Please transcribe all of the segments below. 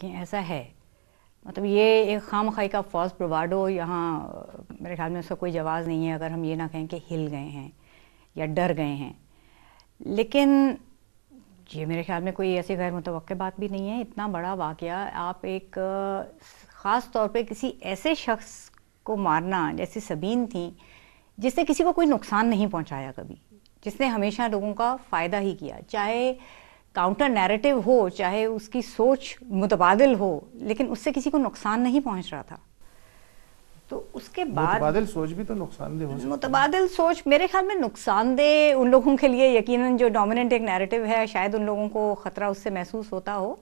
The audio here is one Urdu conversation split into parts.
دیکھیں ایسا ہے، مطلب یہ ایک خام خواہی کا فالس بروواڈو یہاں میرے خیال میں اس کا کوئی جواز نہیں ہے اگر ہم یہ نہ کہیں کہ ہل گئے ہیں یا ڈر گئے ہیں. لیکن یہ میرے خیال میں کوئی ایسی غیر متوقع بات بھی نہیں ہے. اتنا بڑا واقعہ، آپ ایک خاص طور پہ کسی ایسے شخص کو مارنا جیسے سبین تھی جس نے کسی کو کوئی نقصان نہیں پہنچایا کبھی، جس نے ہمیشہ لوگوں کا فائدہ ہی کیا، چاہے کاؤنٹر نیریٹو ہو، چاہے اس کی سوچ متبادل ہو، لیکن اس سے کسی کو نقصان نہیں پہنچ رہا تھا. تو اس کے بعد متبادل سوچ بھی تو نقصان دہ ہو سکتی ہے. متبادل سوچ میرے خیال میں نقصان دہ ان لوگوں کے لیے یقیناً جو ڈومیننٹ ایک نیریٹو ہے، شاید ان لوگوں کو خطرہ اس سے محسوس ہوتا ہو،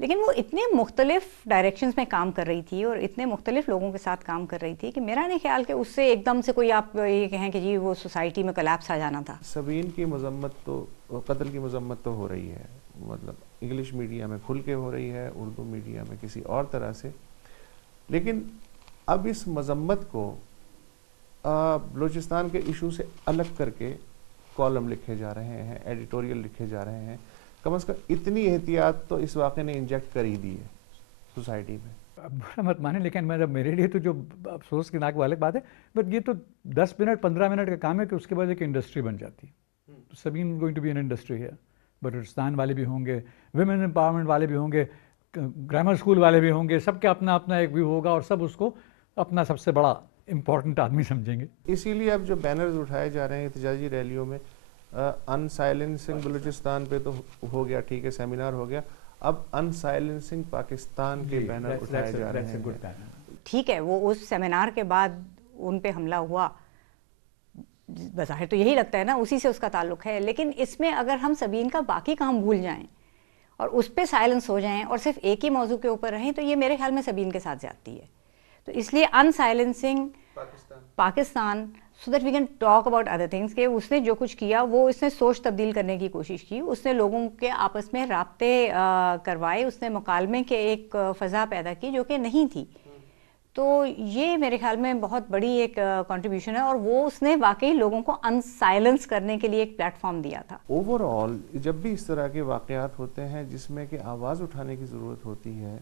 لیکن وہ اتنے مختلف ڈائریکشنز میں کام کر رہی تھی اور اتنے مختلف لوگوں کے ساتھ کام کر رہی تھی کہ میرا نہیں خیال کہ اس سے ایک دم سے کوئی آپ یہ کہیں کہ جی وہ سوسائٹی میں کلیپس آ جانا تھا. سبین کی مذمت تو، قتل کی مذمت تو ہو رہی ہے، مطلب انگلش میڈیا میں کھل کے ہو رہی ہے، اردو میڈیا میں کسی اور طرح سے، لیکن اب اس مذمت کو بلوچستان کے ایشو سے الگ کر کے کالم لکھے جا رہے ہیں، ایڈیٹوریل لکھے جا رہے ہیں. کم از کم اتنی احتیاط تو اس واقعے نے انجیکٹ کر ہی دی ہے سوسائٹی میں. برا مت مانے، لیکن میرے لیے تو جو افسوس کی ناک والی بات ہے، بٹ یہ تو 10 منٹ 15 منٹ کا کام ہے کہ اس کے بعد ایک انڈسٹری بن جاتی ہے. سبین going to be an industry ہے. بلوچستان والے بھی ہوں گے، ویمن امپاورمنٹ والے بھی ہوں گے، گرامر اسکول والے بھی ہوں گے، سب کا اپنا اپنا ایک ویو ہوگا اور سب اس کو اپنا سب سے بڑا امپورٹنٹ آدمی سمجھیں گے. اسی لیے اب جو بینرز اٹھائے جا رہے ہیں احتجاجی ریلیوں میں، ان سائلنسنگ بلوچستان پہ تو ہو گیا، ٹھیک ہے، سیمینار ہو گیا، اب ان سائلنسنگ پاکستان کے بینر اٹھائے جا رہے ہیں. ٹھیک ہے، وہ اس سیمینار کے بعد ان پہ حملہ ہوا، بظاہر تو یہی لگتا ہے نا اسی سے اس کا تعلق ہے، لیکن اس میں اگر ہم سبین کا باقی کام بھول جائیں اور اس پہ سائلنس ہو جائیں اور صرف ایک ہی موضوع کے اوپر رہیں تو یہ میرے خیال میں سبین کے ساتھ زیادتی ہے. تو اس لیے unsilencing Pakistan so that we can talk about other things, کہ اس نے جو کچھ کیا وہ اس نے سوچ تبدیل کرنے کی کوشش کی، اس نے لوگوں کے آپس میں رابطے کروائے، اس نے مکالمے کے ایک فضا پیدا کی جو کہ نہیں تھی. تو یہ میرے خیال میں بہت بڑی ایک کنٹریبیوشن ہے اور وہ اس نے واقعی لوگوں کو ان سائلنس کرنے کے لیے ایک پلیٹ فارم دیا تھا. اوور آل جب بھی اس طرح کے واقعات ہوتے ہیں جس میں کہ آواز اٹھانے کی ضرورت ہوتی ہے،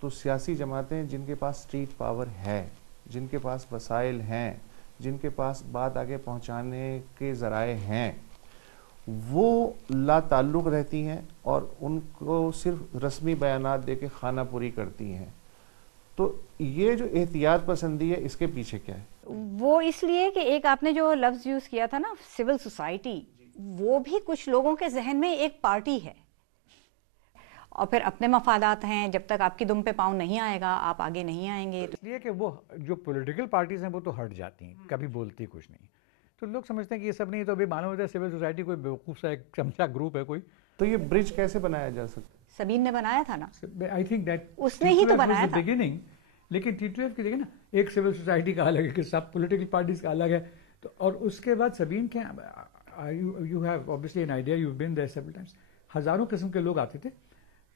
تو سیاسی جماعتیں جن کے پاس اسٹریٹ پاور ہے، جن کے پاس وسائل ہیں، جن کے پاس بات آگے پہنچانے کے ذرائع ہیں، وہ لا تعلق رہتی ہیں اور ان کو صرف رسمی بیانات دے کے خانہ پوری کرتی ہیں. تو یہ جو احتیاط پسندی ہے، اس کے پیچھے کیا ہے؟ وہ اس لیے کہ ایک آپ نے جو لفظ یوز کیا تھا نا سول سوسائٹی، وہ بھی کچھ لوگوں کے ذہن میں ایک پارٹی ہے اور پھر اپنے مفادات ہیں. جب تک آپ کی دم پہ پاؤں نہیں آئے گا آپ آگے نہیں آئیں گے. اس لیے کہ وہ جو پولیٹیکل پارٹیز ہیں وہ تو ہٹ جاتی ہیں، کبھی بولتی کچھ نہیں، تو لوگ سمجھتے ہیں کہ یہ سب نہیں، تو ابھی معلوم ہوتا ہے سول سوسائٹی کوئی بیوقوف سا ایک چمچا گروپ ہے کوئی. تو یہ برج کیسے بنایا جا سکتا ہے؟ سبین نے بنایا تھا نا، آئی تھنک دیٹ اس نے ہی تو بنایا تھا. بگننگ. لیکن T12 کی دیکھیں نا، ایک سول سوسائٹی کا الگ ہے کہ سب پولیٹیکل پارٹیز کا الگ ہے. تو اور اس کے بعد سبین کے you have obviously an idea, you've been there several times. ہزاروں قسم کے لوگ آتے تھے،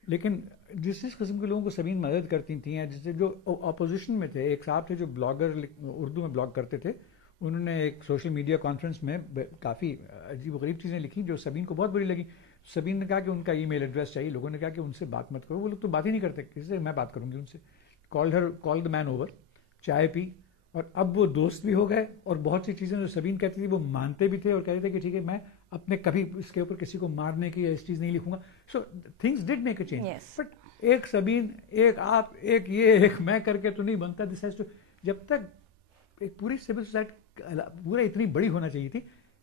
لیکن جس قسم کے لوگوں کو سبین مدد کرتی تھیں، جس سے جو اپوزیشن میں تھے، ایک صاحب تھے جو بلاگر اردو میں بلاگ کرتے تھے، انہوں نے ایک سوشل میڈیا کانفرنس میں کافی عجیب و غریب چیزیں لکھی جو سبین کو بہت بری لگی. سبین نے کہا کہ ان کا ای میل ایڈریس چاہیے. لوگوں نے کہا کہ ان سے بات مت کرو، وہ لوگ تو بات ہی نہیں کرتے، کسی سے میں بات کروں گی ان سے. کال دا مین اوور، چائے پی، اور اب وہ دوست بھی ہو گئے اور بہت سی چیزیں جو سبین کہتی تھی وہ مانتے بھی تھے اور کہتے تھے کہ ٹھیک ہے میں اپنے کبھی اس کے اوپر کسی کو مارنے کی یا اس چیز نہیں لکھوں گا. So things did make a change. But ایک سبین، ایک آپ، ایک یہ، ایک میں کر کے تو نہیں بنتا. دس ہیز ٹو، جب تک ایک پوری سول سوسائٹی پورا اتنی بڑی ہونا چاہیے تھی.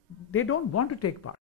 They don't want to take part.